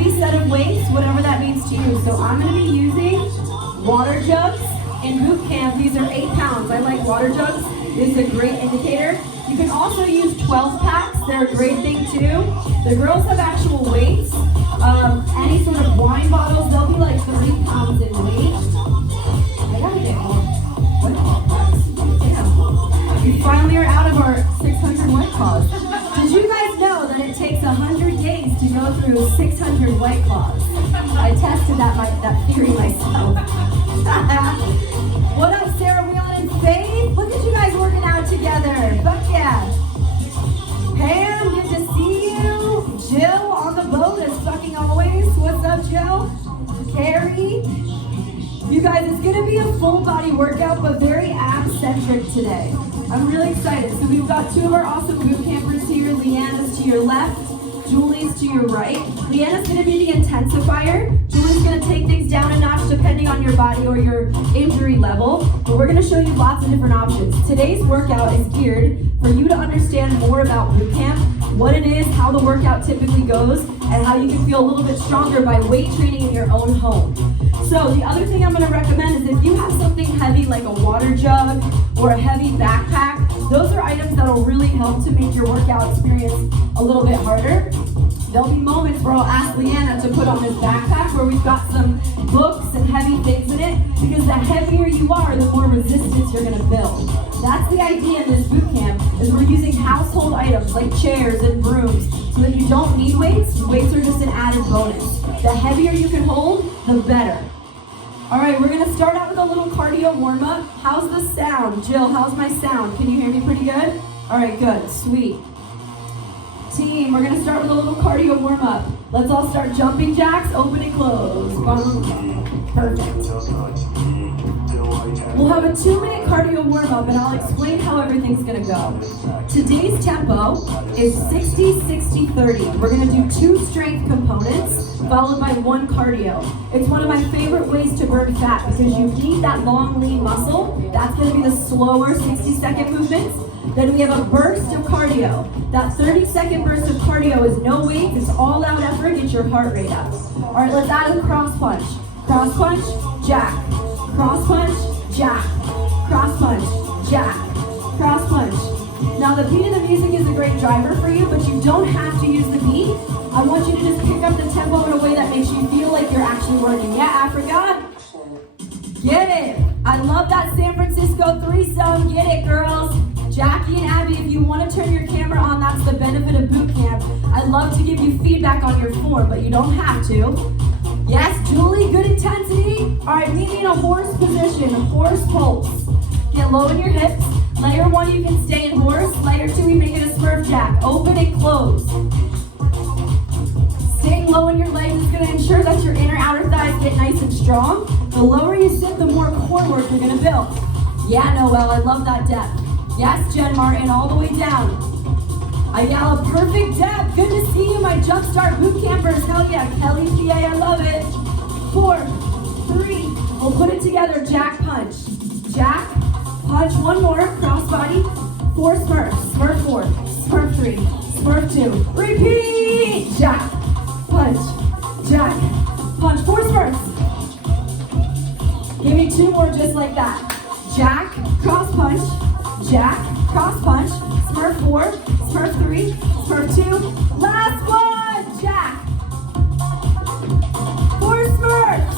heavy set of weights, whatever that means to you. So I'm going to be using water jugs in boot camp. These are 8 pounds. I like water jugs. This is a great indicator. You can also use 12 packs. They're a great thing too. The girls have actual weights. Any sort of wine bottles, they'll be like 30 pounds in weight. I gotta get more White Claw packs. Yeah. We finally are out of our 600 White Claws. Did you guys know that it takes 100 days to go through 600 White Claws? I tested that theory myself. What up, Sarah, Wheelan, and Faith? Look at you guys working out together. Fuck yeah. Pam, good to see you. Jill on the boat as fucking always. What's up, Jill? Carrie. You guys, it's gonna be a full body workout, but very ab-centric today. I'm really excited. So we've got 2 of our awesome boot campers here. Leanna's to your left, Julie's to your right. Leanna's gonna be the intensifier. Julie's gonna take things down a notch depending on your body or your injury level. But we're gonna show you lots of different options. Today's workout is geared for you to understand more about boot camp, what it is, how the workout typically goes, and how you can feel a little bit stronger by weight training in your own home. So the other thing I'm gonna recommend is if you have something heavy like a water jug or a heavy backpack, those are items that'll really help to make your workout experience a little bit harder. There'll be moments where I'll ask Leanna to put on this backpack where we've got some books and heavy things in it, because the heavier you are, the more resistance you're gonna build. That's the idea in this boot camp, is we're using household items like chairs and brooms, so that you don't need weights. Weights are just an added bonus. The heavier you can hold, the better. All right, we're gonna start out with a little cardio warm-up. How's the sound? Jill, how's my sound? Can you hear me pretty good? All right, good, sweet. Team, we're gonna start with a little cardio warm-up. Let's all start jumping jacks, open and close. Perfect. We'll have a 2-minute cardio warm-up and I'll explain how everything's gonna go. Today's tempo is 60-60-30. We're gonna do 2 strength components followed by 1 cardio. It's one of my favorite ways to burn fat because you need that long, lean muscle. That's gonna be the slower 60-second movements. Then we have a burst of cardio. That 30-second burst of cardio is no weight, it's all out effort, get your heart rate up. All right, let's add a cross punch. Cross punch, jack. Cross punch, jack. Cross punch, jack. Cross punch. Now the beat of the music is a great driver for you, but you don't have to use the beat. I want you to just pick up the tempo in a way that makes you feel like you're actually working. Yeah, Africa? Get it. I love that San Francisco threesome. Get it, girls. Jackie and Abby, if you want to turn your camera on, that's the benefit of boot camp. I'd love to give you feedback on your form, but you don't have to. Yes, Julie, good intensity. All right, we need a horse position, a horse pulse. Get low in your hips. Layer 1, you can stay in horse. Layer 2, we make it a smurf jack. Open and close. Staying low in your legs is going to ensure that your inner outer thighs get nice and strong. The lower you sit, the more core work you're going to build. Yeah, Noelle, I love that depth. Yes, Jen Martin, all the way down. Ayala, perfect depth. Good to see you, my Jumpstart boot campers. Hell yeah, Kelly PA, I love it. 4, 3, we'll put it together, jack punch. Jack, punch, 1 more, cross body. 4 smurfs, smurf 4, smurf 3, smurf 2. Repeat, jack, punch, jack, punch, 4 smurfs. Give me 2 more just like that. Jack, cross punch, jack, cross punch, smurf 4, smurf 3, smurf 2, last one, jack. 4 smurfs.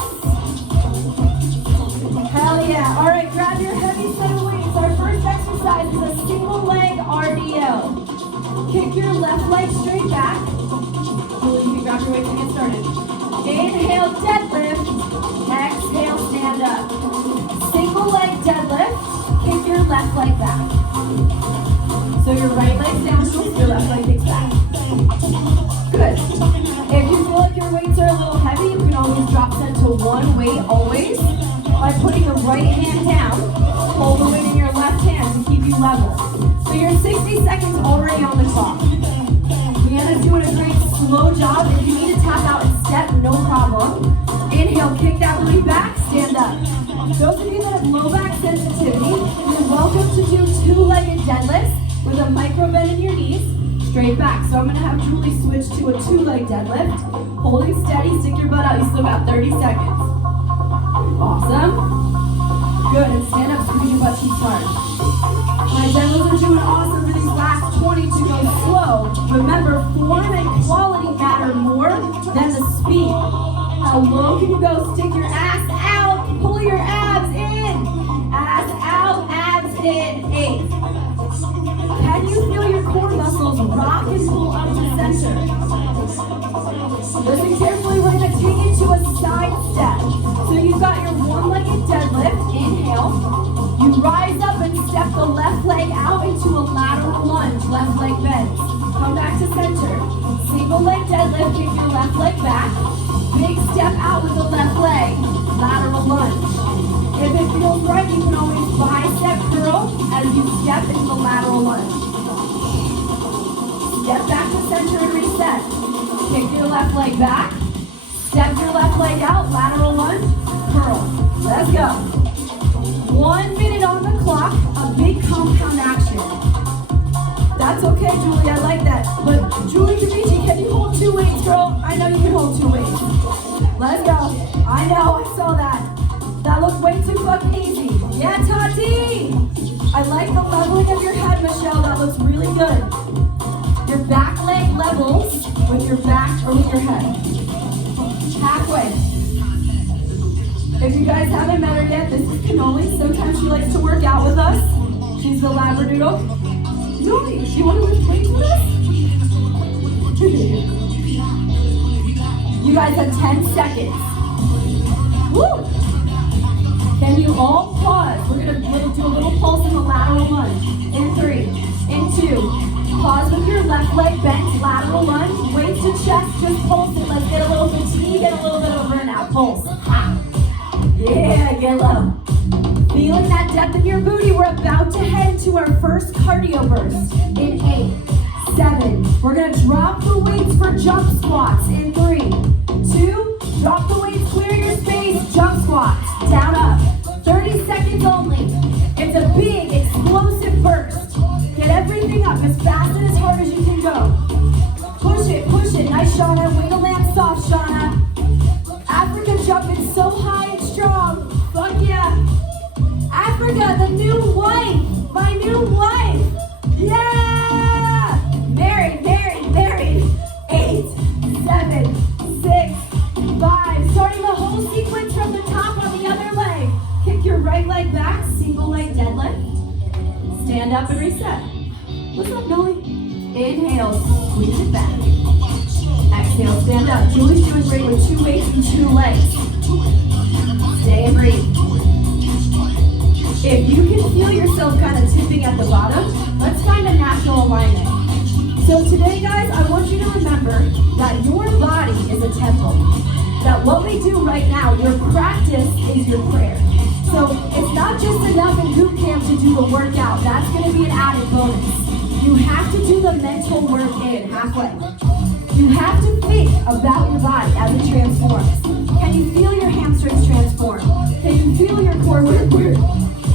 Hell yeah. All right, grab your heavy set of weights. Our first exercise is a single leg RDL. Kick your left leg straight back. Julie, you can grab your weights and get started. Inhale, deadlift. Exhale, stand up. Single leg deadlift. Kick your left leg back. So your right leg's down, your left leg kicks back. Good. If you feel like your weights are a little heavy, you can always drop them to 1 weight always by putting the right hand down. Hold the weight in your left hand to keep you level. So you're 60 seconds already on the clock. Leanna's doing a great slow job. If you need to tap out and step, no problem. Inhale, kick that booty back, stand up. Those of you that have low back sensitivity, you're welcome to do 2-legged deadlifts with a micro bend in your knees. straight back. So I'm gonna have Julie switch to a 2-leg deadlift. Holding steady, stick your butt out. You still got 30 seconds. Awesome. Good, and stand up, squeeze your butt cheeks hard. My demos are doing awesome for these last 20 to go slow. Remember, form and quality matter more than the speed. How low can you go? Stick your ass out, pull your abs in. Ass out, abs in. 8. Can you feel your core muscles rock and pull up to center? Listen carefully, we're gonna take it to a side step. So you've got your 1-legged deadlift, inhale. You rise up and step the left leg out into a lateral lunge, left leg bends. Come back to center. Single leg deadlift, kick your left leg back. Big step out with the left leg, lateral lunge. If it feels right, you can always bicep curl as you step into the lateral lunge. Step back to center and reset. Kick your left leg back. Step your left leg out, lateral lunge, curl. Let's go. 1 minute on the clock, a big compound action. That's okay, Julie, I like that. But Julie Kamichi, can you hold 2 weights, girl? I know you can hold 2 weights. Let's go. I know, I saw that. That looked way too fucking easy. Yeah, Tati! I like the leveling of your head, Michelle. That looks really good. Your back leg levels with your back or with your head. Halfway. If you guys haven't met her yet, this is Cannoli. Sometimes she likes to work out with us. She's the Labradoodle. Cannoli, do you want to lift weights with us? You guys have 10 seconds. Woo! Can you all pause? We're gonna do a little pulse in the lateral lunge. In 3, in 2. Pause with your left leg bent, lateral lunge. Weight to chest, just pulse it. Let's get a little fatigue and a little bit of a burnout. Pulse. Ha. Yeah, get low. Feeling that depth in your booty, we're about to head to our first cardio burst. In 8, 7. We're gonna drop the weights for jump squats. In 3, 2. Drop the weights, clear your space. Jump squats. Down, up. 30 seconds only. It's a big, explosive burst. Get everything up as fast and as hard as you can go. Push it, push it. Nice, Shauna. Way to land soft, Shauna. Africa jumping so high and strong. Fuck yeah. Africa, the new wife. My new wife. Yeah. Married, married, married. 8, 7, 6, 5. Starting the whole sequence from the top on the other leg. Kick your right leg back, single leg deadlift. Stand up and reset. What's up, Noli? Inhale, squeeze it back. Exhale, stand up. Julie's doing great with 2 weights and 2 legs. Stay and breathe. If you can feel yourself kind of tipping at the bottom, let's find a natural alignment. So today, guys, I want you to remember that your body is a temple. That what we do right now, your practice is your prayer. So it's not just enough in boot camp to do the workout. That's going to be an added bonus. You have to do the mental work in halfway. You have to think about your body as it transforms. Can you feel your hamstrings transform? Can you feel your core work?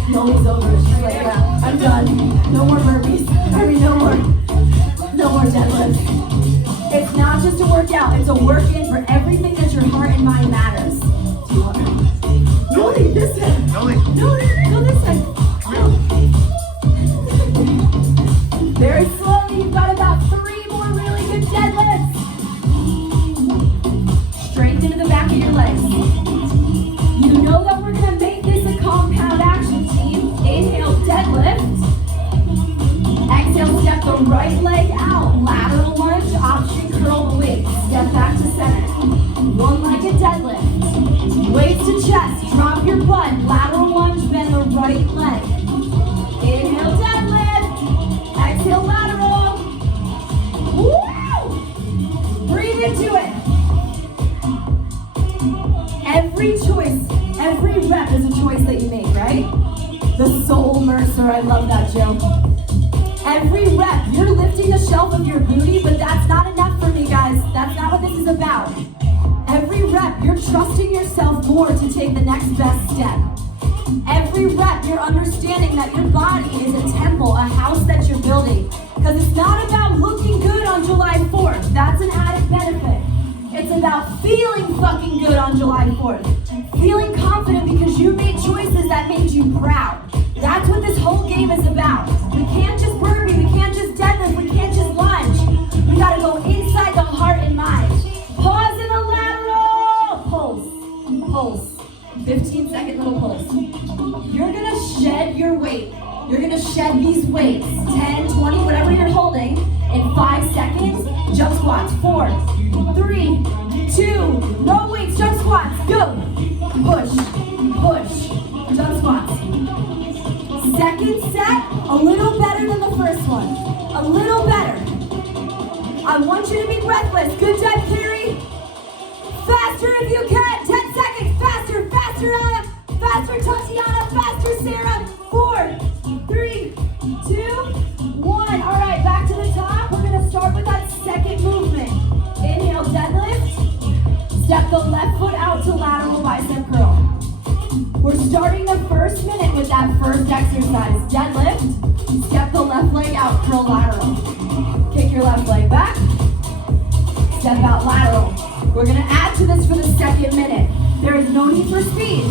Noli's over. She's like, yeah, I'm done. No more burpees. No more deadlifts. It's not just a workout. It's a work in for everything that your heart and mind matters. Do you want to? Noli, this way. Noli. No, this way. No. Very slowly. You've got about 3 more really good deadlifts. Straight into the back of your legs. You know that we're going to make this a compound action, team. Inhale, deadlift. Exhale, step the right leg out. Lateral lunge, option curl the weights. Step back to center. 1-legged deadlift. Weights to chest. Drop your butt. Lateral lunge, bend the right leg. Inhale, deadlift. Exhale, lateral. Woo! Breathe into it. Every choice, every rep is a choice that you make, right? The soul Mercer, I love that joke. Every rep, you're lifting the shelf of your booty, but that's not enough for me, guys. That's not what this is about. Every rep, you're trusting yourself more to take the next best step. Every rep, you're understanding that your body is a temple, a house that you're building. Because it's not about looking good on July 4th. That's an added benefit. It's about feeling fucking good on July 4th. Feeling confident because you made choices that made you proud. That's what this whole game is about. We can't just burpee, we can't just deadlift, we can't just lunge. We gotta go inside the heart and mind. Pause in the lateral. Pulse. Pulse. 15-second little pulse. You're gonna shed your weight. You're gonna shed these weights. 10, 20, whatever you're holding. In 5 seconds, jump squats. 4, 3, 2, no weights, jump squats. Go. Push. Push. Jump squats. Second set, a little better than the first one. A little better. I want you to be breathless. Good job, Carrie. Faster if you can. 10 seconds. Faster, faster, Anna. Faster, Tatiana. Faster, Sarah. 4, 3, 2, 1. All right, back to the top. We're going to start with that second movement. Inhale, deadlift. Step the left foot out to lateral bicep curl. We're starting the first minute with that first exercise. Deadlift. Step the left leg out, curl lateral. Kick your left leg back. Step out lateral. We're going to add to this for the second minute. There is no need for speed.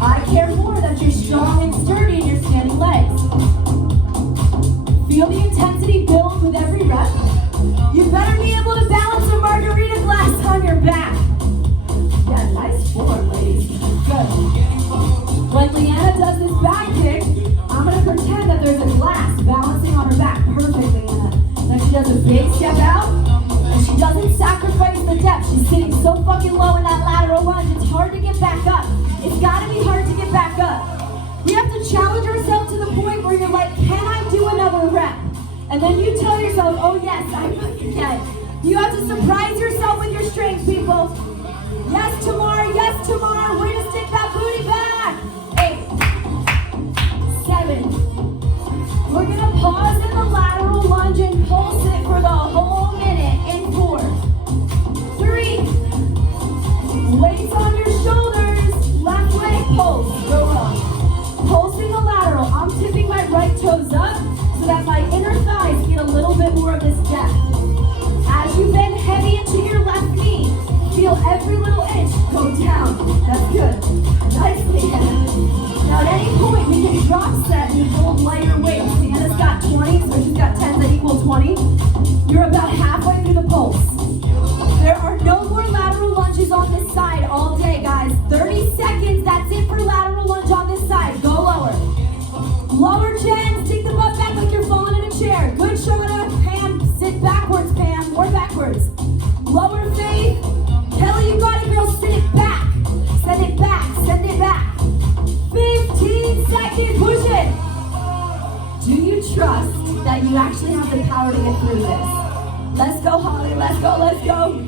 I care more that you're strong and sturdy in your standing legs. Feel the intensity build with every rep. You better be able to balance a margarita glass on your back. Yeah, nice form, ladies. Good. When Leanna does this back kick, I'm going to pretend that there's a glass balancing on her back. Perfect, Leanna. Then she does a big step out, and she doesn't sacrifice the depth. She's sitting so fucking low in that lateral lunge, it's hard to get back up. It's got to be hard to get back up. We have to challenge ourselves to the point where you're like, can I do another rep? And then you tell yourself, oh yes, I fucking can. You have to surprise yourself with your strength, people. Yes, Tamar, yes, Tamar. Way to stick that booty back. 8, 7. We're going to pause in the lateral lunge and pulse it for the whole minute in 4, 3. Weights on your shoulders. Left leg pulse. Go up. Pulsing the lateral. I'm tipping my right toes up so that my inner thighs get a little bit more of this depth. As you bend heavy into your left knee, feel every little inch go down. That's good. Nicely. Now at any point, we can drop set and hold lighter weights. Anna's got 20, so she's got 10 that equal 20. You're about halfway through the pulse. There are no more lateral lunges on this side all day, guys. 30 seconds, that's it for lateral lunge on this side. Go lower. Lower Jen, stick the butt back like you're falling in a chair. Good, Shona. Pam, sit backwards, Pam. More backwards. Lower Faith. Kelly, you got it, girl. Send it back. Send it back. Send it back. 15 seconds. Push it. Do you trust that you actually have the power to get through this? Let's go, Holly. Let's go. Let's go.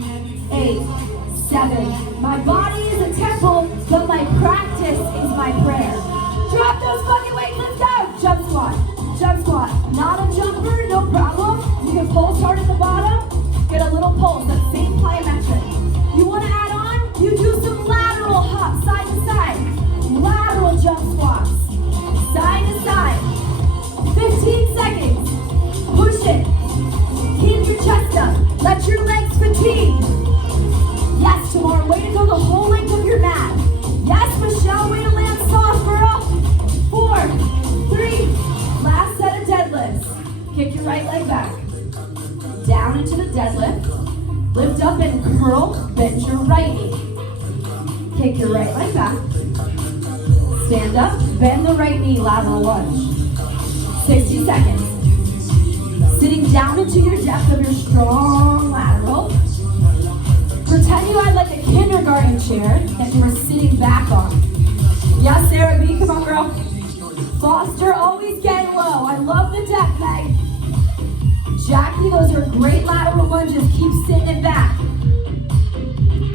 8, 7. My body is a temple, but my practice is my prayer. Drop those fucking weights. Let's go. Jump squat. Jump squat. Not a jumper. No problem. You can pulse hard at the bottom. Get a little pulse. That same plyometric. You want to add on? You do some lateral hops, side to side. Lateral jump squats. Side to side. 15 seconds. Push it. Keep your chest up. Let your legs fatigue. Yes, Tamar. Way to go the whole length of your mat. Yes, Michelle. Way to land soft, girl. 4, 3. Last set of deadlifts. Kick your right leg back. Down into the deadlift. Lift up and curl. Bend your right knee. Kick your right leg back. Stand up. Bend the right knee. Lateral lunge. 60 seconds. Sitting down into your depth of your strong lateral. Pretend you had like a kindergarten chair that you were sitting back on. Yes, Sarah B, come on, girl. Foster, always get low. I love the depth, Meg. Jackie, those are great lateral lunges. Keep sitting it back.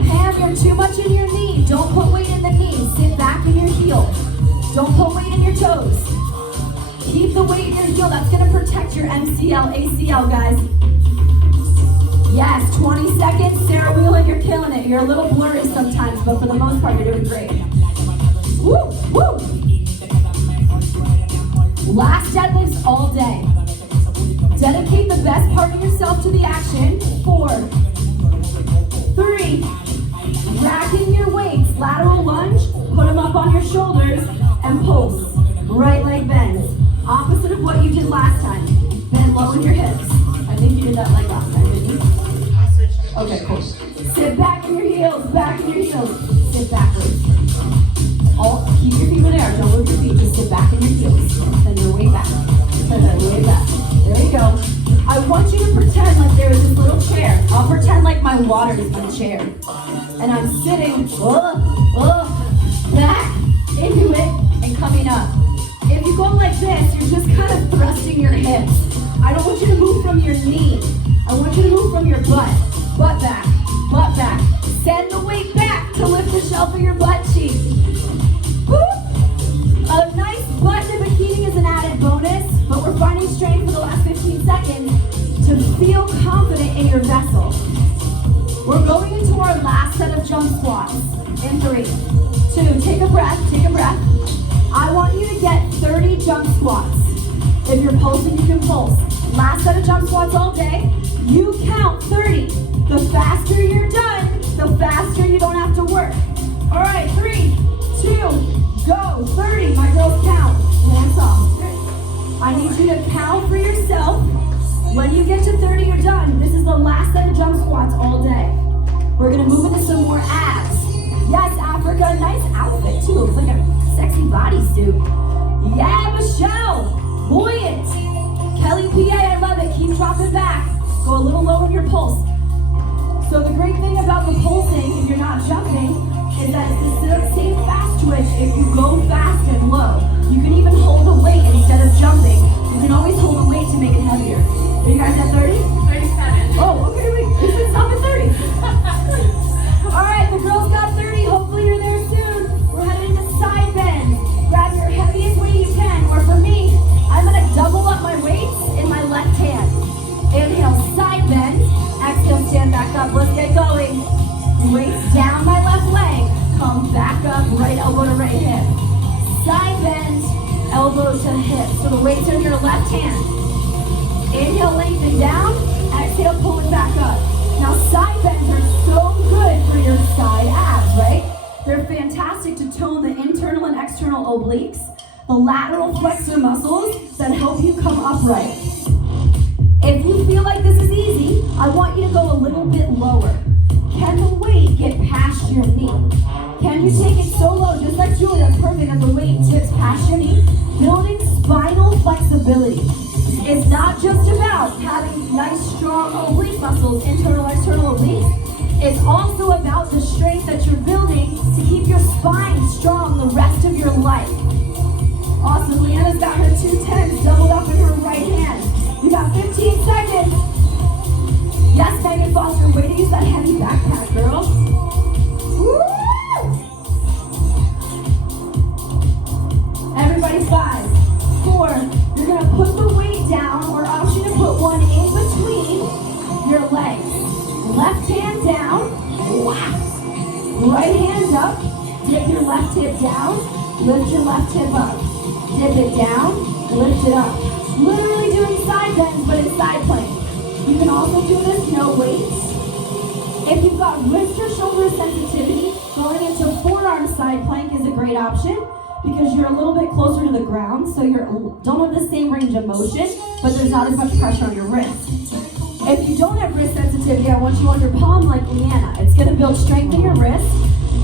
Pam, you're too much in your knee. Don't put weight in the knee. Sit back in your heel. Don't put weight in your toes. Keep the weight in your heel. That's going to protect your MCL, ACL, guys. Yes, 20 seconds. Sarah Wheelan, you're killing it. You're a little blurry sometimes, but for the most part, you're doing great. Woo, woo. Last deadlifts all day. last time. Bend low in your hips. I think you did that like last time, didn't you? Okay, cool. Sit back in your heels, back in your heels. Sit backwards. Keep your feet where they are. Don't move your feet. Just sit back in your heels. Then your way back. Then your way back. There you go. I want you to pretend like there is this little chair. I'll pretend like my water is my chair. And I'm sitting back into it and coming up. If you go like this, you're just kind of thrusting your hips. I don't want you to move from your knee. I want you to move from your butt. Butt back. Butt back. Send the weight back to lift the shelf of your butt cheek. Woo! A nice butt in bikini is an added bonus, but we're finding strength for the last 15 seconds to feel confident in your vessel. We're going into our last set of jump squats. In 3, 2, take a breath, take a breath. I want you to get 30 jump squats. If you're pulsing, you can pulse. Last set of jump squats all day. You count 30. The faster you're done, the faster you don't have to work. All right, 3, 2, go. 30, my girls count. Hands off. I need you to count for yourself. When you get to 30, you're done. This is the last set of jump squats all day. We're gonna move into some more abs. Yes, Africa, nice outfit too. It's like a sexy bodysuit. Yeah, Michelle, buoyant. Kelly PA, I love it. Keep dropping back. Go a little lower in your pulse. So the great thing about the pulsing, if you're not jumping, is that it's the same fast twitch if you go fast and low. You can even hold a weight instead of jumping. You can always hold a weight to make it heavier. Are you guys at 30? 37. Oh, okay, wait. You should stop at 30. All right, the girls got 30. Hopefully you're there soon. We're headed into side bends. Grab your heaviest weight you can. Or for me, I'm going to double up my weights in my left hand. Inhale, side bend. Exhale, stand back up. Let's get going. Weights down my left leg. Come back up, right elbow to right hip. Side bend, elbow to hip. So the weights are in your left hand. Inhale, lengthen down. Exhale, pull it back up. Now side bends are so good for your side abs, right? They're fantastic to tone the internal and external obliques, the lateral flexor muscles that help you come upright. If you feel like this is easy, I want you to go a little bit lower. Can the weight get past your knee? Can you take it so low, just like Julie, that's perfect, that the weight tips past your knee? Building spinal flexibility. It's not just about having nice, strong oblique muscles, internal, external obliques. It's also about the strength that you're building to keep your spine strong the rest of your life. Awesome, Leanna's got her 210s doubled up in her right hand. You got 15 seconds. Yes, Megan Foster, way to use that heavy backpack, girl. Woo! Everybody, 5, 4. You're gonna put the weight down, or option to put one in between your legs. Left hand down, whack. Right hand up, dip your left hip down, lift your left hip up. Dip it down, lift it up. Literally doing side bends, but it's side plank. You can also do this no weights. If you've got wrist or shoulder sensitivity, going into forearm side plank is a great option because you're a little bit closer to the ground, so you don't have the same range of motion, but there's not as much pressure on your wrist. If you don't have wrist sensitivity, I want you on your palm like Leanna. It's gonna build strength in your wrist.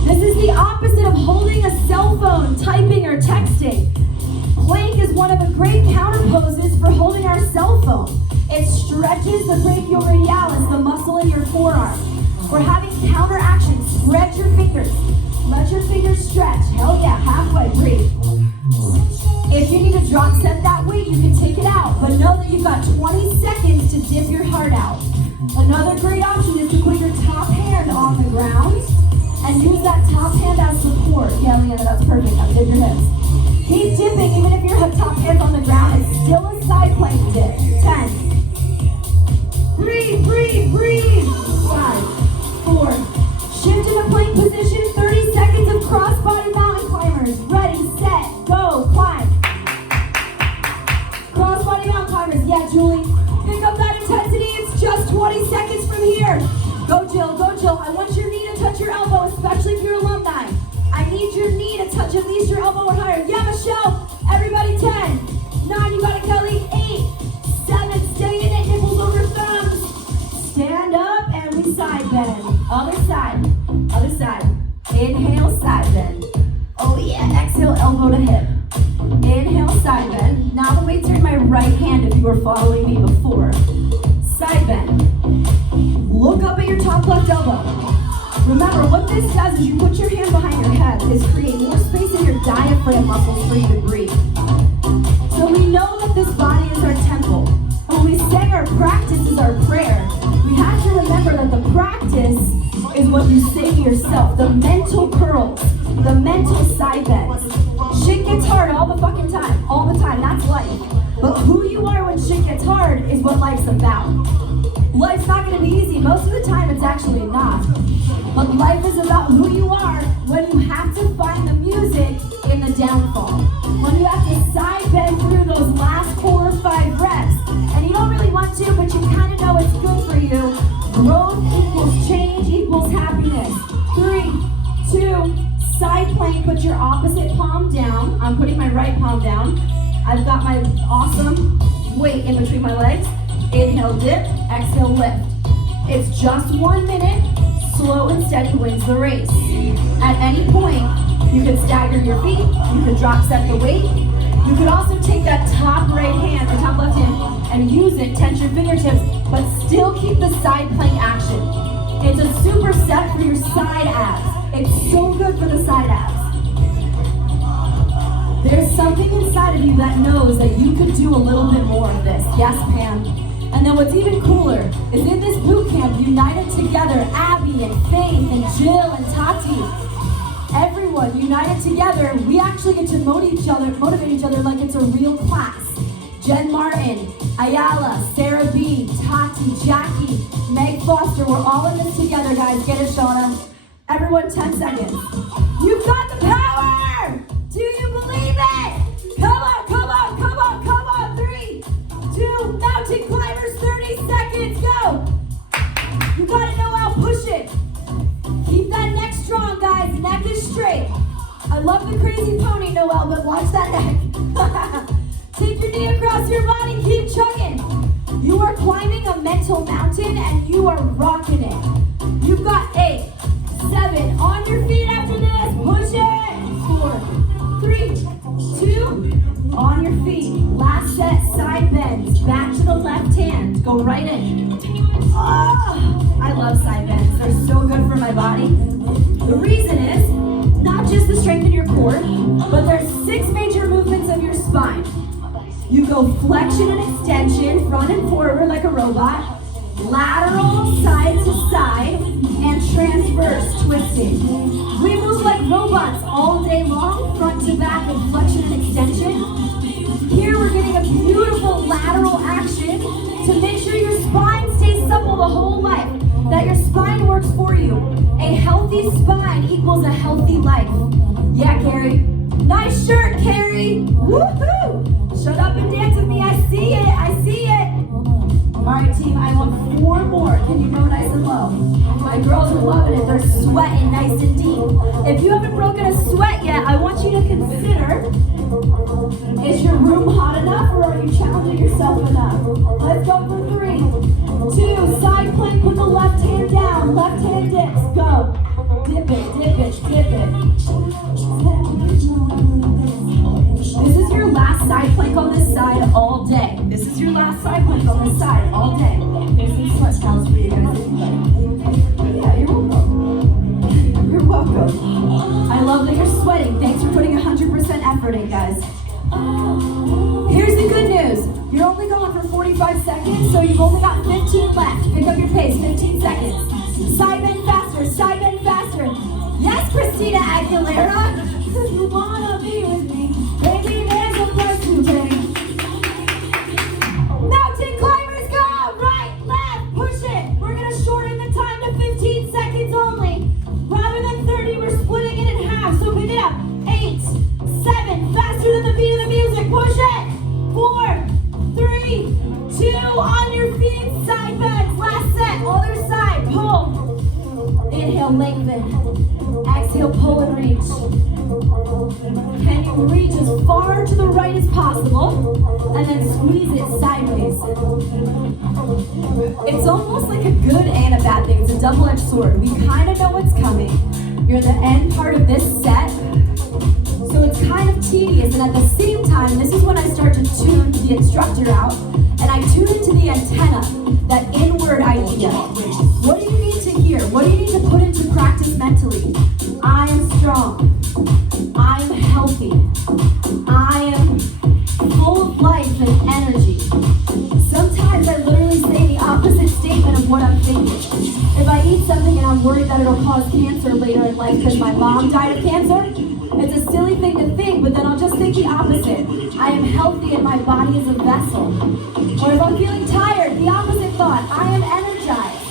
This is the opposite of holding a cell phone, typing, or texting. Plank is one of the great counter poses for holding our cell phone. It stretches the brachioradialis, the muscle in your forearm. We're having counter action. Spread your fingers. Let your fingers stretch. Hell yeah, halfway, breathe. If you need to drop set that weight, you can take it out, but know that you've got 20 seconds to dip your heart out. Another great option is to put your top hand on the ground and use that top hand as support. Yeah, Leanna, that's perfect. Now dip your hips. Keep dipping, even if your top hand's on the ground, it's still a side plank dip. 10. Breathe, breathe, breathe. 5, 4. Shift in a plank position, 30 seconds of cross-body mountain climbers. Ready, set, go, climb. Cross-body mountain climbers, yeah, Julie. Pick up that intensity, it's just 20 seconds from here. Go, Jill, go, Jill. I want your knee to touch your elbow, especially if you're alumni. I need your knee to touch at least your elbow or higher. Yeah, Michelle, everybody 10, 9, you got it, Kelly, 8, Lovely side bend. Other side. Other side. Inhale, side bend. Oh yeah, exhale, elbow to hip. Inhale, side bend. Now the weights are in my right hand if you were following me before. Side bend. Look up at your top left elbow. Remember, what this does is you put your hand behind your head. This creates more space in your diaphragm muscles for you to breathe. So we know that this body is our temple. When we say our practice is our prayer, we have to remember that the practice is what you say to yourself. The mental curls, the mental side bends. Shit gets hard all the fucking time. All the time. That's life. But who you are when shit gets hard is what life's about. Life's not going to be easy. Most of the time, it's actually not. But life is about who you are when you have to find the music in the downfall. When you have to side bend through those last 4 or 5 reps. And you don't really want to, but you kind of know it's good for you. Growth equals change equals happiness. 3, 2, side plank. Put your opposite palm down. I'm putting my right palm down. I've got my awesome weight in between my legs. Inhale, dip. Exhale, lift. It's just 1 minute. Slow and steady wins the race. At any point, you can stagger your feet. You can drop set the weight. You could also take that top right hand, or top left hand, and use it, tense your fingertips, but still keep the side plank action. It's a super set for your side abs. It's so good for the side abs. There's something inside of you that knows that you could do a little bit more of this. Yes, Pam. And then what's even cooler is in this boot camp, united together, Abby and Faith and Jill and Tati, everyone united together, we actually get to motivate each other like it's a real class. Jen Martin, Ayala, Sarah B, Tati, Jackie, Meg Foster, we're all in this together, guys. Get it, Shauna. Everyone, 10 seconds. You've got the power! Do you believe it? Come on, come on, come on, come on. 3, 2, mountain climbers, 30 seconds, go. You gotta know how, push it. Keep that neck strong, guys, neck is straight. I love the crazy pony, Noelle, but watch that neck. Take your knee across your body, keep chugging. You are climbing a mental mountain and you are rocking it. You've got 8, 7, on your feet after this, push it. 4, 3, 2, on your feet. Last set, side bends, back to the left hand, go right in. Oh, I love side bends, they're so good for my body. The reason is, not just to strengthen your core, but there's 6 major movements of your spine. You go flexion and extension, front and forward like a robot, lateral side to side, and transverse twisting. We move like robots all day long, front to back and flexion and extension. Here we're getting a beautiful lateral action to make sure your spine stays supple the whole life, that your spine works for you. A healthy spine equals a healthy life. Yeah, Carrie. Nice shirt, Carrie. Woohoo! Shut up and dance with me. I see it. I see it. All right, team. I want 4 more. Can you go nice and low? My girls are loving it. They're sweating nice and deep. If you haven't broken a sweat yet, I want you to consider, is your room hot enough or are you challenging yourself enough? Let's go for 3, 2, side plank, put the left hand down. Left hand dips. Go. Dip it, dip it, dip it. This is your last side plank on this side all day. This is your last side plank on this side all day. Here's some sweat towels for you guys. Yeah, you're welcome. You're welcome. I love that you're sweating. Thanks for putting 100% effort in, guys. Here's the good news. You're only going for 45 seconds, so you've only got 15 left. Pick up your pace, 15 seconds. Side bend faster, side bend faster. Yes, Christina Aguilera. You wanna be with me. Baby, there's a price to pay. Mountain climbers, go! Right, left, push it. We're gonna shorten the time to 15 seconds only. Rather than 30, we're splitting it in half, so pick it up. 8, 7, faster than the beat of the music, push it. 4, 3, 2, on your feet, side bends. Last set, other side, pull. Inhale, lengthen. Exhale, pull and reach. Can you reach as far to the right as possible? and then squeeze it sideways. It's almost like a good and a bad thing. It's a double-edged sword. We kind of know what's coming. You're the end part of this set, so it's kind of tedious, and at the same time, this is when I start to tune the instructor out, and I tune into the antenna, that inward idea. What do you need to hear? What do you need to put into practice mentally? I am strong. I am healthy. I am full of life and energy. Sometimes I literally say the opposite statement of what I'm thinking. If I eat something and I'm worried that it'll cause cancer later in life because my mom died of cancer, it's a silly thing to think, but then I'll just think the opposite. I am healthy and my body is a vessel. Or if I'm feeling tired, the opposite thought. I am energized.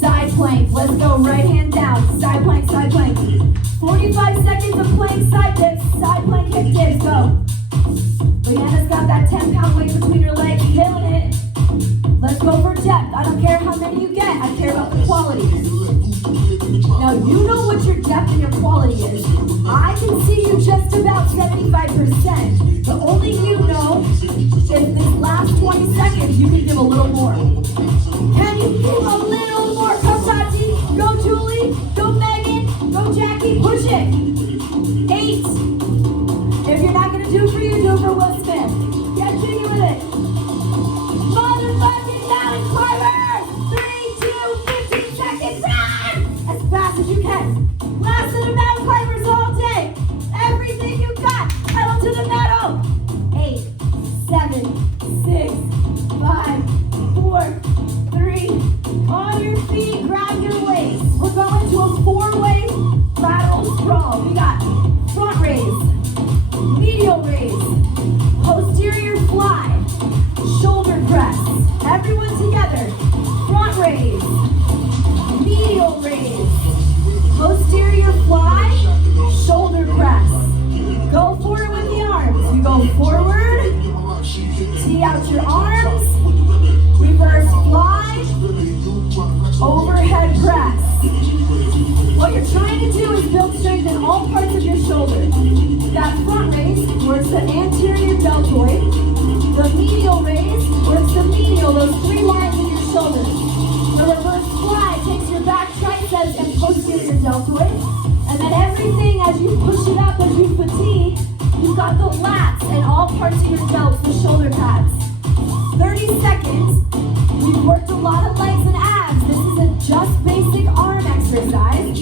Side plank. Let's go. Right hand down. Side plank, side plank. 45 seconds of plank side dips. Side plank hip dips. Go. Leanna's got that 10-pound weight between her legs. Killing it. Let's go for depth. I don't care how many you get. I care about the quality. Now, you know what your depth and your quality is. I can see you just about 75%. But only you know if this last 20 seconds you can give a little more. Can you give a little more? Come, Tati. Go, Julie. Go, Megan. Go, Jackie. Push it. 8. If you're not going to do it for you, do it for Will Smith. Get jiggy with it. Motherfucking mountain climber! 3, 2, 15 seconds, run! As fast as you can. Last of the mountain climbers all day. Everything you got, pedal to the metal. 8, 7, 6, 5, 4, 3. On your feet, grab your waist. We're going to a 4-way lateral sprawl. We got front raise, medial raise, posterior fly, shoulder press. Everyone together. Front raise, medial raise, posterior fly, shoulder press. Go forward with the arms. You go forward, tee out your arms, reverse fly, overhead press. What you're trying to do is build strength in all parts of your shoulder. That front raise works the anterior deltoid. The medial raise works the medial, those 3 lines in your shoulders. The reverse fly takes your back triceps and posterior deltoid. And then everything, as you push it up, as you fatigue, you've got the lats and all parts of your delts, the shoulder pads. 30 seconds. We've worked a lot of legs and abs. This is a just basic arm exercise.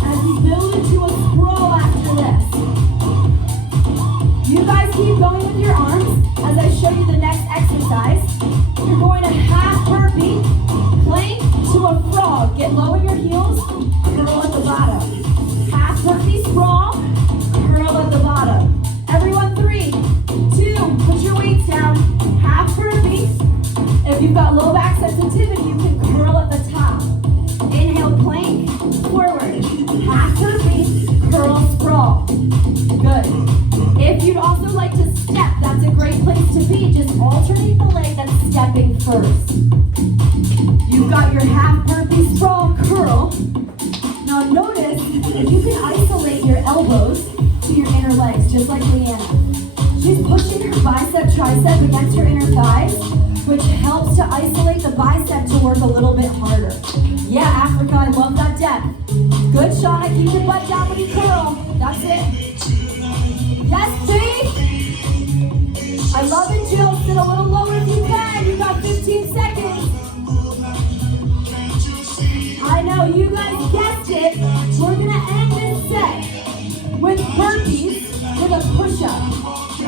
As we build into a sprawl after this. You guys keep going with your arms as I show you the next exercise. You're going to half burpee, plank to a frog. Get low in your heels, curl at the bottom. Half burpee sprawl, curl at the bottom. Everyone, 3, 2, put your weights down. Half burpee. If you've got low back sensitivity, you can curl at the top. Inhale, plank, forward. Half burpee, curl, sprawl. Good. If you'd also like to step, that's a great place to be. Just alternate the leg that's stepping first. You've got your half burpee sprawl curl. Now notice if you can isolate your elbows to your inner legs, just like Leanna. She's pushing her bicep tricep against her inner thighs, which helps to isolate the bicep to work a little bit harder. Yeah, Africa, I love that depth. Good, Shauna, keep your butt down when you curl. That's it. Yes, Steve? I love it, Jill. Sit a little lower if you can. You got 15 seconds. I know, you guys guessed it. We're going to end this set with burpees with a push-up.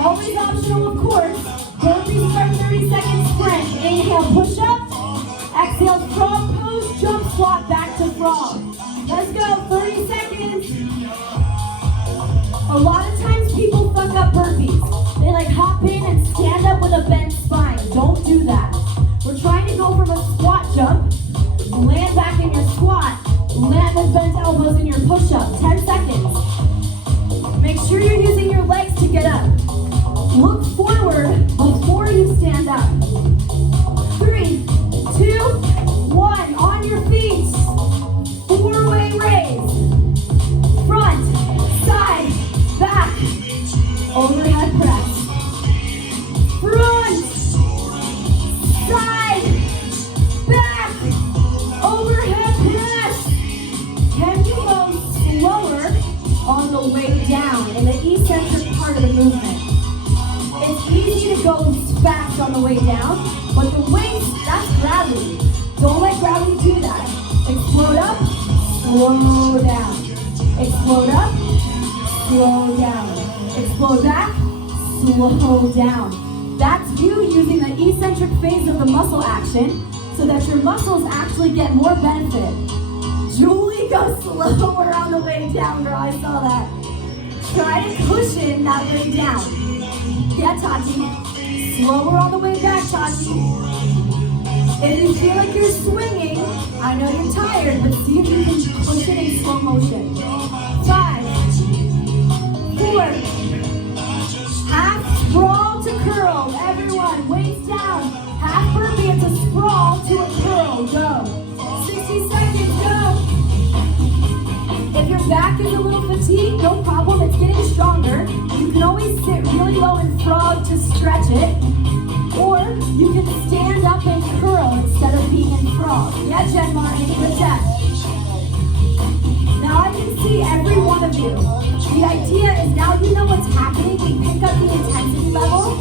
Always optional, of course. Burpees start 30-second sprint. Inhale, push-up. Exhale, frog pose, jump squat, back to frog. Let's go, 30 seconds. A lot of times people fuck up burpees. They like hop in and stand up with a bent spine. Don't do that. We're trying to go from a squat jump, land back in your squat, land with bent elbows in your push-up. 10 seconds. Make sure you're using your legs to get up. Look forward before you stand up. 3, 2, 1. On your feet. 4-way raise. Front, side, back. Overhead press. movement. It's easy to go fast on the way down, but the weight, that's gravity. Don't let gravity do that. Explode up, slow down. Explode up, slow down. Explode back, slow down. That's you using the eccentric phase of the muscle action so that your muscles actually get more benefit. Julie, go slower on the way down, girl. I saw that. Try to cushion that way down. Yeah, Tati. Slower on the way back, Tati. If you feel like you're swinging, I know you're tired, but see if you can push it in slow motion. 5, 4, half sprawl to curl. Everyone, weights down. Half burpee into sprawl to a curl. Go. 60 seconds, go. If your back is a little fatigued, no problem, it's getting stronger. You can always sit really low and frog to stretch it. Or you can stand up and curl instead of being in frog. Yeah, Jen Martin, good job. Now I can see every one of you. The idea is now you know what's happening. We pick up the intensity level.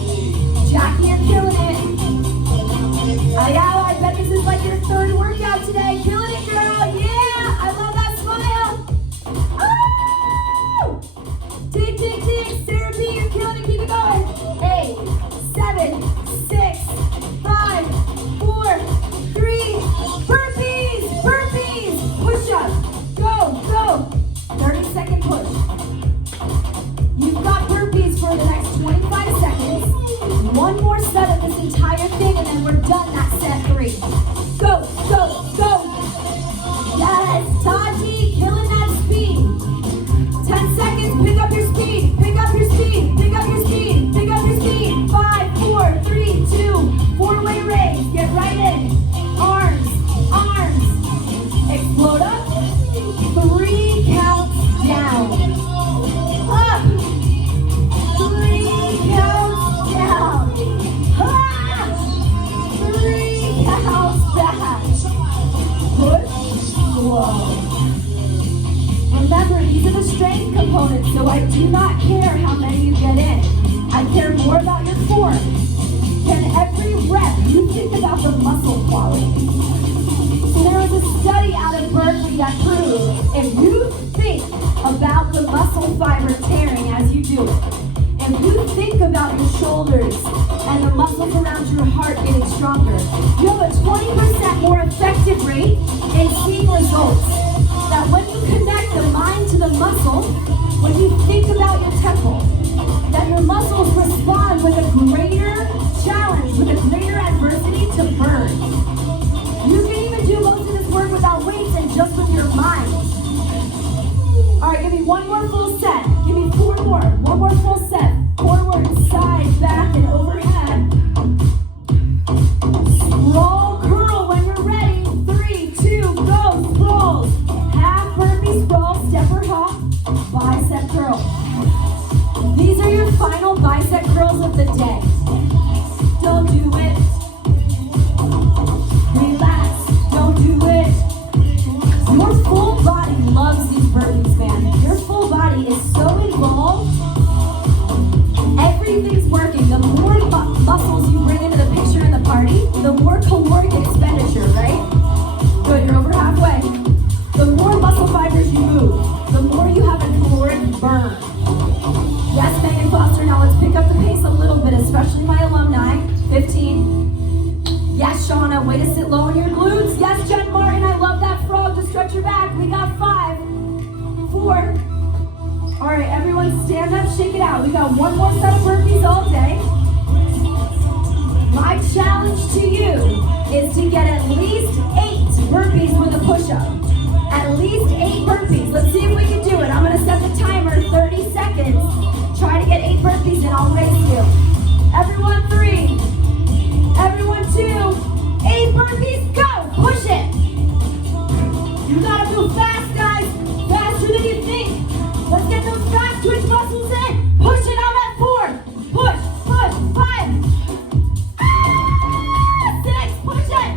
Jackie, I'm killing it. Yeah, I bet this is like your third workout today. Killing it, girl. Yeah, I love that smile. Oh! Dig, dig, dig. Sarah B, you're killing it. Keep it going. 8, 7, 6, 5, 4, 3. Burpees, burpees. Push up. Go, go. 30-second push. You've got burpees for the next 25 seconds. One more set of this entire thing, and then we're done. That's set 3. Go, go, go. Yes, Tati, killing that speed. 10 seconds, pick up your speed. Pick up your speed. Pick up your speed. Pick up your speed. 5, 4, 3, 2. 4-way raise. Get right in. Arms, arms. Explode up. 3 counts down. Up. 3 counts down. Ah! 3 counts back. Push, slow. Remember, these are the strength components, so I do not care how many you get in. I care more about your form. Can every rep you think about the muscle quality? So there was a study out of Berkeley that proved if you think about the muscle fiber tearing as you do it, if you think about your shoulders and the muscles around your heart getting stronger, you have a 20% more effective rate in seeing results. That when you connect the mind to the muscle, when you think about your temple, that your muscles respond with a greater challenge, with a greater adversity to burn. You can even do most of this work without weights and just with your mind. All right, give me one more full set. Give me 4 more. One more full set. Forward, side, back, and overhead. Sprawl curl when you're ready. 3, 2, go. Sprawls. Half burpee sprawl, step or hop. Bicep curl. These are your final bicep curls of the day. Don't do it. Relax. Don't do it. Your full body loves these burpees, man. Your full body is so involved. Everything's working. The more muscles you bring into the picture in the party, the more caloric expenditure, right? Good, you're over halfway. The more muscle fibers you move, the more you have a caloric burn. Yes, Megan Foster, now let's pick up the pace a little bit, especially my alumni. 15. Yes, Shauna, way to sit low on your glutes. Yes, Jen Martin, I love that frog to stretch your back. We got 5, 4. All right, everyone stand up, shake it out. We got one more set of burpees all day. My challenge to you is to get at least 8 burpees with a push-up. At least 8 burpees. Let's see if we can do it. I'm gonna set the timer 30 seconds. Try to get 8 burpees and I'll race you. Everyone 3, everyone 2, 8 burpees, go, push it. You gotta move fast, guys, faster than you think. Let's get those fast twitch muscles in. Push it, I'm at 4, push, push, 5, 6, push it.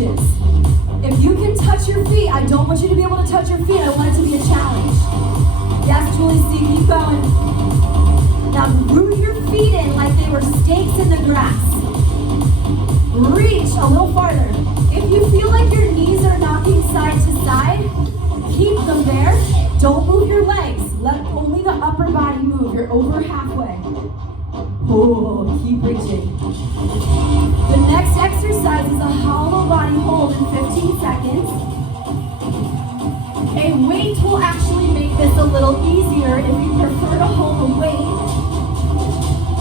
inches. If you can touch your feet, I don't want you to be able to touch your feet. I want it to be a challenge. Yes, Julie C, keep going. Now root your feet in like they were stakes in the grass. Reach a little farther. If you feel like your knees are knocking side to side, keep them there. Don't move your legs. Let only the upper body move. You're over halfway. Oh, keep reaching. The next exercise is a hollow body hold in 15 seconds. A weight will actually make this a little easier if you prefer to hold a weight.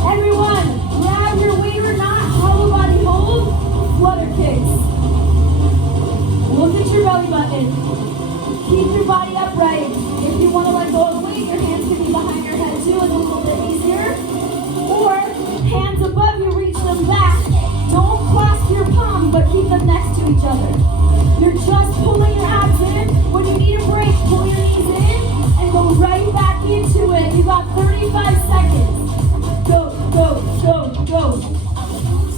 Everyone, grab your weight or not, hollow body hold, flutter kicks. Look at your belly button. Keep your body upright. If you want to let go of the weight, your hands can be behind your head too. It's a little bit easier. Or hands above you, reach them back. Don't clasp your palms, but keep them next to each other. You're just pulling your abs in. When you need a break, pull your knees in and go right back into it. You got 35 seconds. Go, go, go, go.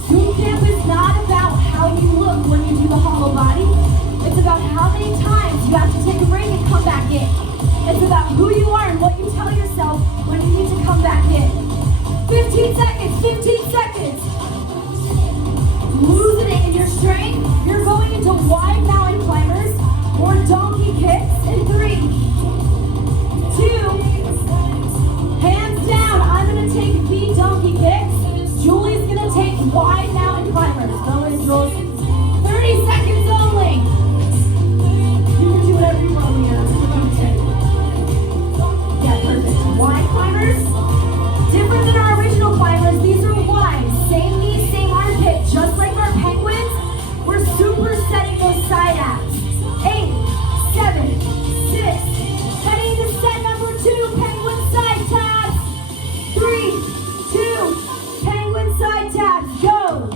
BootCamp is not about how you look when you do the hollow body. It's about how many times you have to take a break and come back in. It's about who you are and what you tell yourself when you need to come back in. 15 seconds, 15 seconds. Losing it in your strength. You're going into wide mountain climbers or donkey kicks in 3, 2, hands down. I'm going to take V donkey kicks. Julie's going to take wide mountain climbers. Go in, Julie. 30 seconds only. You can do whatever you want here. Yeah, perfect. Wide climbers. Different than our original climbers. These are wide. Same knee, same armpit. Just like our penguins, we're supersetting those side abs. 8, 7, 6. Heading to set number 2, penguin side tabs. 3, 2, penguin side tabs. Go.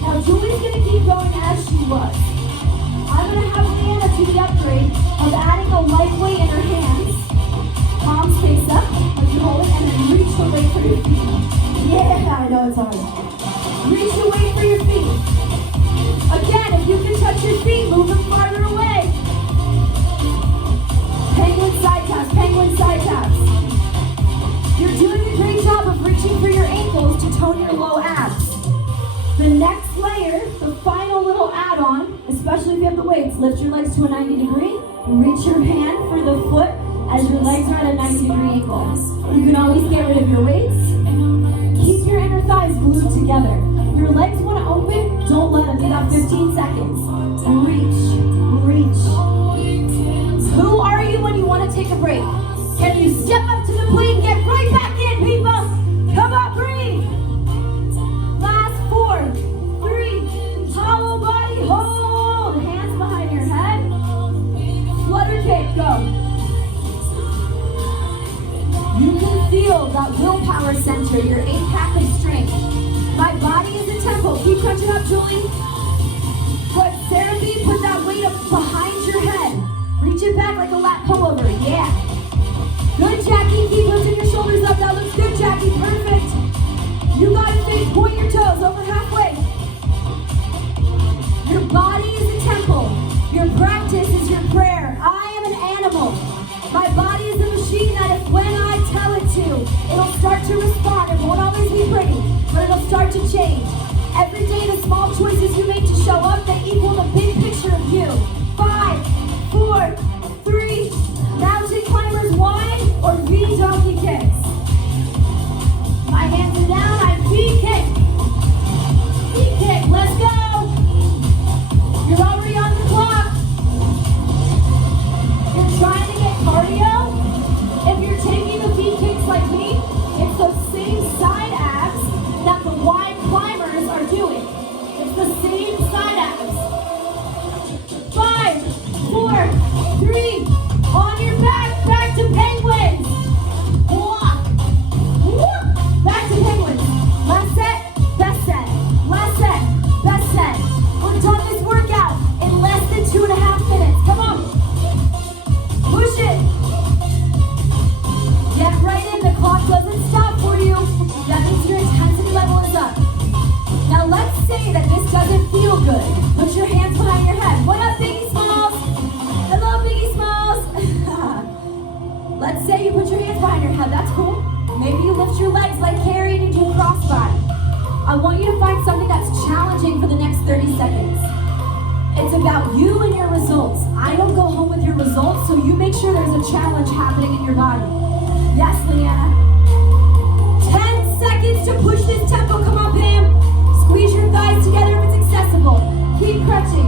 Now Julie's going to keep going as she was. I'm going to have Leanna do the upgrade of adding a light weight in her hands. Palms face up, like you hold it, and then reach the weight for your feet. Yeah, I know it's hard. Reach the weight for your feet. Again, if you can touch your feet, move them farther away. Penguin side taps, penguin side taps. You're doing a great job of reaching for your ankles to tone your low abs. The next layer, the final little add-on, especially if you have the weights, lift your legs to a 90 degree, reach your hand for the foot as your legs are at a 90 degree angle. You can always get rid of your weights. Keep your inner thighs glued together. Your legs want to open, don't let them. You got 15 seconds. Reach, reach. Who are you when you want to take a break? Can you step up to the plate and get right back in, people? Come on, breathe. Last 4, 3, hollow body hold. Hands behind your head. Flutter kick, go. You can feel that willpower center, your 8-pack of strength. My body is a tempo. Keep crunching up, Julie. Good. Sarah B, put that weight up behind your head. Reach it back like a lat pullover. Yeah. Good, Jackie. Keep lifting your shoulders up. That looks good, Jackie. Perfect. You got it, Faith. Point your toes over halfway. Your body is a temple. Your practice is your prayer. I am an animal. My body is a machine that if when I tell it to, it'll start to respond. It won't always be pretty, but it'll start to change. Every day, the small choices you make to show up, they equal the big picture of you. 5, 4, 3, mountain climbers wide or V donkey about you and your results. I don't go home with your results, so you make sure there's a challenge happening in your body. Yes, Leanna. 10 seconds to push this tempo. Come on, Pam. Squeeze your thighs together if it's accessible. Keep crunching.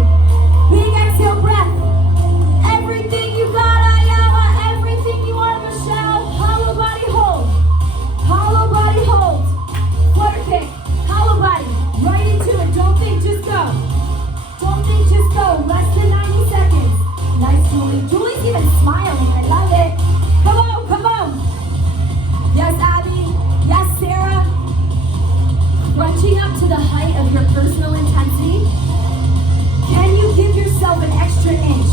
Big exhale breath. Everything you got, Ayala. Everything you are, Michelle. Hollow body hold. Hollow body hold. Flutter kick. Hollow body. Right into it. Don't think, just go. Don't think, just go. Less than 90 seconds. Nice, Julie. Julie's even smiling. I love it. Come on, come on. Yes, Abby. Yes, Sarah. Crunching up to the height of your personal intensity. Can you give yourself an extra inch?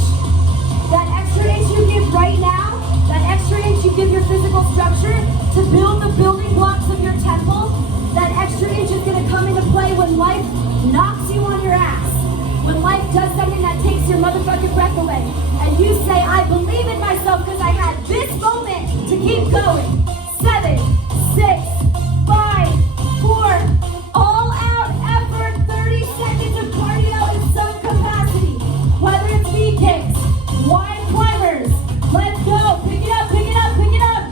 That extra inch you give right now, that extra inch you give your physical structure to build the building blocks of your temple, that extra inch is going to come into play when life knocks you on your ass. When life does something that takes your motherfucking breath away. And you say, I believe in myself because I had this moment to keep going. 7, 6, 5, 4, all out effort, 30 seconds of cardio in some capacity. Whether it's knee kicks, wide climbers, let's go. Pick it up, pick it up, pick it up.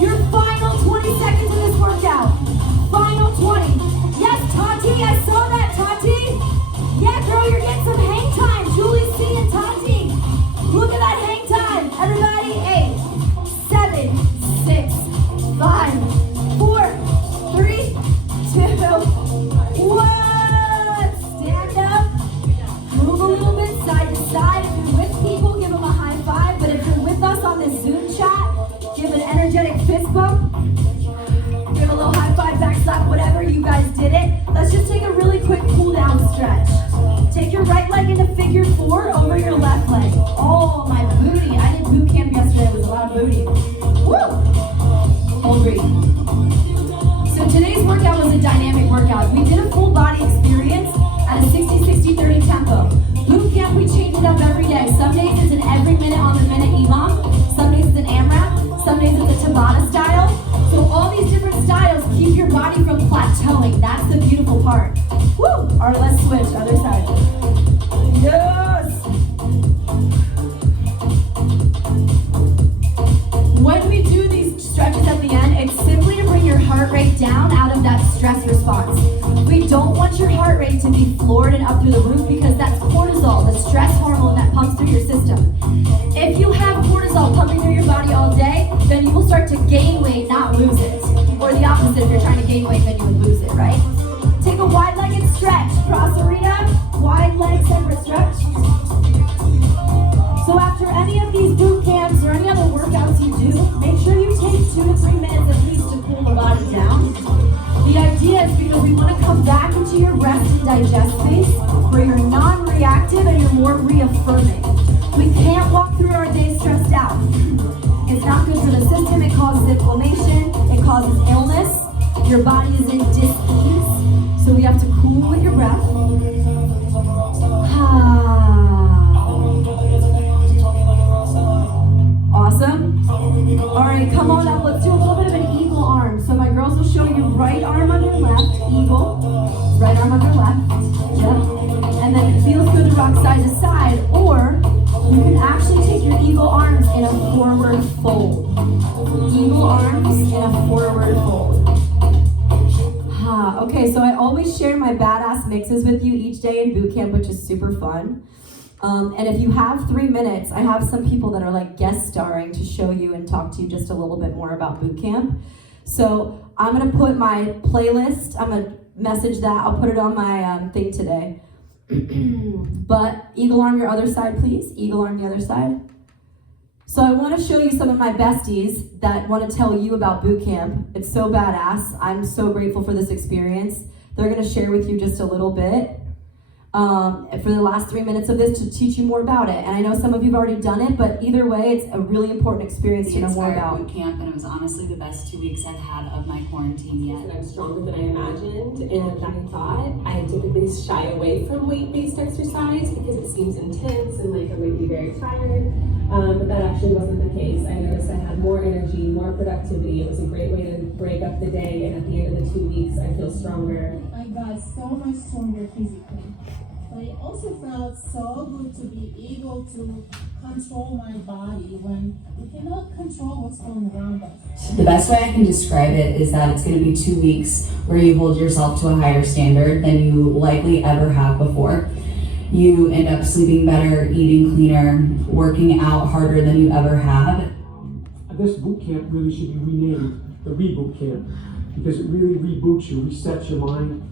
Your final 20 seconds of this workout. Final 20. Yes, Tati, I saw that, Tati. Yeah, girl, you're getting some hang time. Julie's seeing Tati. Look at that hang time. Everybody, 8, 7, 6, 5, 4, 3, 2, 1. Stand up. Move a little bit side to side. If you're with people, give them a high five. But if you're with us on this Zoom chat, give an energetic fist bump. Give a little high five, back slap, whatever. You guys did it. Let's just take a really quick cool down stretch. Take your right leg into figure 4 over your left leg. Oh, my booty. I did boot camp yesterday. It was a lot of booty. Woo! Hold breathe. So today's workout was a dynamic workout. We did a full body experience at a 60-60-30 tempo. Boot camp, we change it up every day. Some days it's an every minute on the minute EMOM. Some days it's an AMRAP. Some days it's a Tabata style. So all these different styles keep your body from plateauing. That's the beautiful part. Woo! All right, let's switch. Other side. Yes! When we do these stretches at the end, it's simply to bring your heart rate down out of that stress response. We don't want your heart rate to be floored and up through the roof because that's cortisol, the stress hormone that pumps through your system. If you have cortisol pumping through your body all day, then you will start to gain weight, not lose it. Or the opposite, if you're trying to gain weight, then you would lose it, right? Take a wide-legged stretch. Cross arena, wide leg separate stretch. So after any of these boot camps or any other workouts you do, make sure you take 2 to 3 minutes at least to cool the body down. The idea is because we want to come back into your rest and digest space where you're non-reactive and you're more reaffirming. We can't walk through our day stressed out. It's not good for the system. It causes inflammation. It causes illness. Your body is in dis-ease. So we have to cool with your breath. Awesome. All right, come on up. Let's do a little bit of an eagle arm. So my girls will show you right arm under left, eagle. Right arm under left. Yep. And then it feels good to rock side to side. Or you can actually take your eagle arms in a forward fold. Eagle arms in a forward fold. Okay, so I always share my badass mixes with you each day in boot camp, which is super fun. And if you have 3 minutes, I have some people that are like guest starring to show you and talk to you just a little bit more about boot camp. So I'm gonna put my playlist, I'm gonna message that, I'll put it on my thing today. But eagle arm your other side, please. Eagle arm the other side. So I want to show you some of my besties that want to tell you about boot camp. It's so badass. I'm so grateful for this experience. They're going to share with you just a little bit for the last 3 minutes of this to teach you more about it. And I know some of you have already done it, but either way, it's a really important experience to know more about. Boot camp, and it was honestly the best 2 weeks I've had of my quarantine yet. And I'm stronger than I imagined and I thought. I typically shy away from weight-based exercise because it seems intense and like I might be very tired. But that actually wasn't the case. I noticed I had more energy, more productivity. It was a great way to break up the day, and at the end of the 2 weeks, I feel stronger. I got so much stronger physically. but it also felt so good to be able to control my body when we cannot control what's going around us. The best way I can describe it is that it's going to be 2 weeks where you hold yourself to a higher standard than you likely ever have before. You end up sleeping better, eating cleaner, working out harder than you ever have. This boot camp really should be renamed the Reboot Camp because it really reboots you, resets your mind,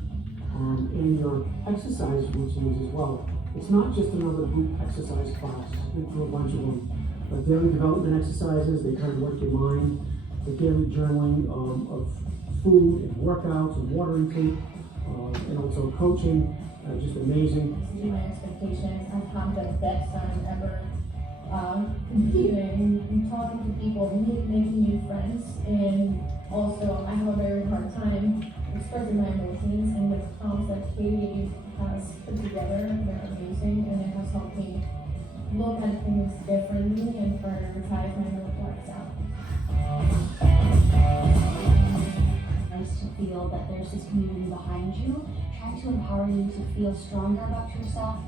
and your exercise routines as well. It's not just another group exercise class. Been through a bunch of them. But daily development exercises, they kind of work your mind. The daily journaling of food and workouts and water intake, and also coaching, just amazing. To my expectations, I've had the best time ever competing and talking to people, making new friends, and also I have a very hard time expressing my emotions, and the prompts that Katie has put together, they're amazing, and it has helped me look at things differently and prioritize my workouts out. Nice to feel that there's this community behind you, trying to empower you to feel stronger about yourself,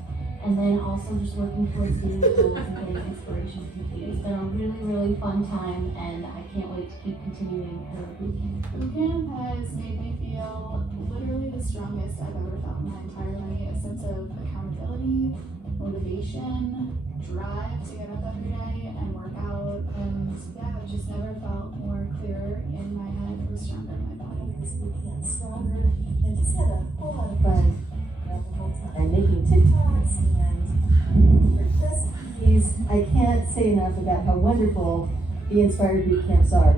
and then also just working towards getting goals and getting inspiration from you. It's been a really, really fun time, and I can't wait to keep continuing her bootcamp. BootCamp has made me feel literally the strongest I've ever felt in my entire life. A sense of accountability, motivation, drive to get up every day and work out, and yeah, I've just never felt more clear in my head or stronger in my body. This weekend stronger and just had a whole lot of fun the whole time making TikToks and recipes. I can't say enough about how wonderful the Inspired Boot Camps are.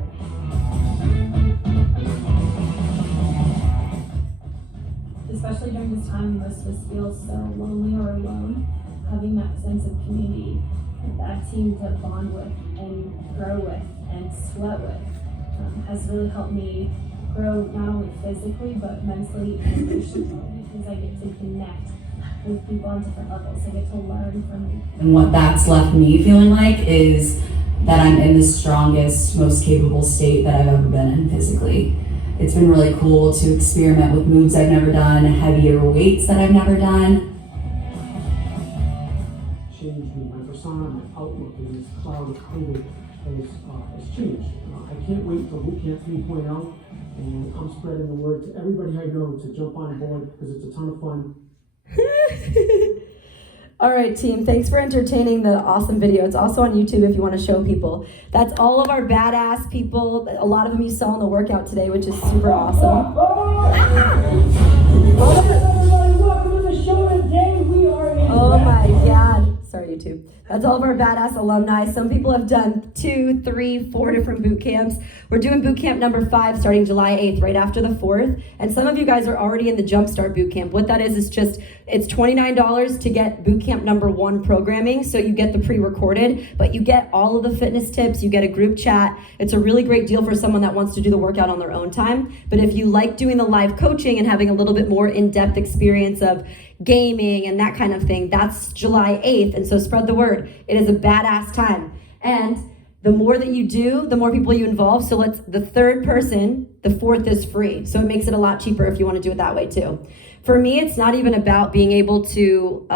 Especially during this time, most of us feel so lonely or alone. Having that sense of community, that team to bond with and grow with and sweat with, has really helped me grow not only physically but mentally and emotionally, because I get to connect with people on different levels. I get to learn from them. And what that's left me feeling like is that I'm in the strongest, most capable state that I've ever been in physically. It's been really cool to experiment with moves I've never done, heavier weights that I've never done. Changed me, my persona, my outlook in this cloud of COVID has changed. I can't wait for BootCamp 3.0, and I'm spreading the word to everybody I know to jump on board because it's a ton of fun. All right, team, thanks for entertaining the awesome video. It's also on YouTube if you want to show people. That's all of our badass people. A lot of them you saw in the workout today, which is super awesome. Welcome to the show today. We are in. Oh my God. Sorry, YouTube. That's all of our badass alumni. Some people have done 2, 3, 4 different boot camps. We're doing boot camp number 5 starting July 8th, right after the 4th. And some of you guys are already in the Jumpstart boot camp. What that is just, it's $29 to get boot camp number 1 programming. So you get the pre-recorded, but you get all of the fitness tips. You get a group chat. It's a really great deal for someone that wants to do the workout on their own time. But if you like doing the live coaching and having a little bit more in-depth experience of gaming and that kind of thing, that's July 8th. And so spread the word. It is a badass time. And the more that you do, the more people you involve. So the third person, the 4th is free. So it makes it a lot cheaper if you want to do it that way too. For me, it's not even about being able to,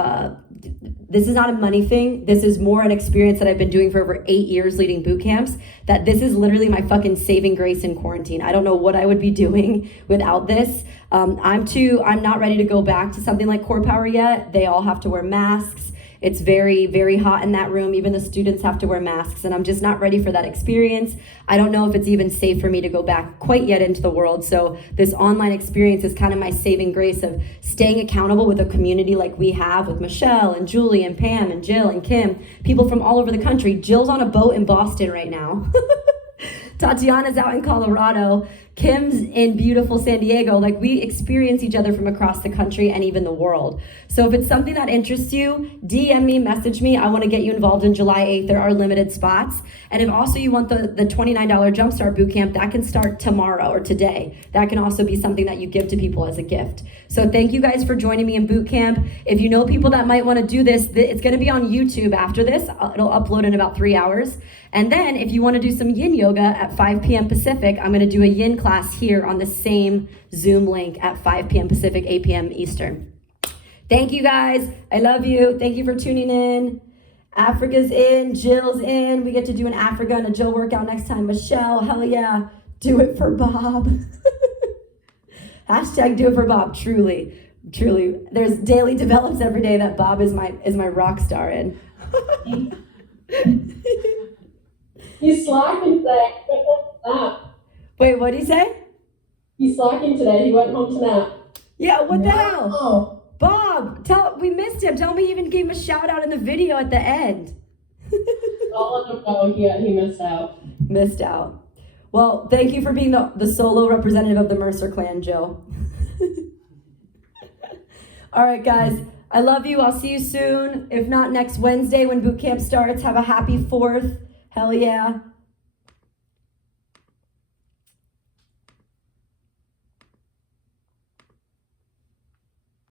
this is not a money thing. This is more an experience that I've been doing for over 8 years leading boot camps, that this is literally my fucking saving grace in quarantine. I don't know what I would be doing without this. I'm not ready to go back to something like Core Power yet. They all have to wear masks. It's very, very hot in that room. Even the students have to wear masks, and I'm just not ready for that experience. I don't know if it's even safe for me to go back quite yet into the world. So this online experience is kind of my saving grace of staying accountable with a community like we have with Michelle and Julie and Pam and Jill and Kim, people from all over the country. Jill's on a boat in Boston right now. Tatiana's out in Colorado. Kim's in beautiful San Diego. Like, we experience each other from across the country and even the world. So if it's something that interests you, DM me, message me. I want to get you involved in July 8th. There are limited spots. And if also you want the $29 Jumpstart Bootcamp, that can start tomorrow or today. That can also be something that you give to people as a gift. So thank you guys for joining me in Bootcamp. If you know people that might want to do this, it's going to be on YouTube after this. It'll upload in about 3 hours. And then if you want to do some yin yoga at 5 p.m. Pacific, I'm going to do a yin class here on the same Zoom link at 5 p.m. Pacific, 8 p.m. Eastern. Thank you guys. I love you. Thank you for tuning in. Africa's in, Jill's in. We get to do an Africa and a Jill workout next time. Michelle, hell yeah. Do it for Bob. Hashtag do it for Bob. Truly. There's daily develops every day that Bob is my rock star in. He's slacking today. He went home to nap. Wait, what did he say? He's slacking today. He went home to nap. Yeah, what the hell? Oh. Bob, we missed him. Tell me you even gave him a shout out in the video at the end. I'll let him know he missed out. Missed out. Well, thank you for being the solo representative of the Mercer clan, Jill. All right, guys. I love you. I'll see you soon. If not next Wednesday when boot camp starts, have a happy 4th. Hell yeah.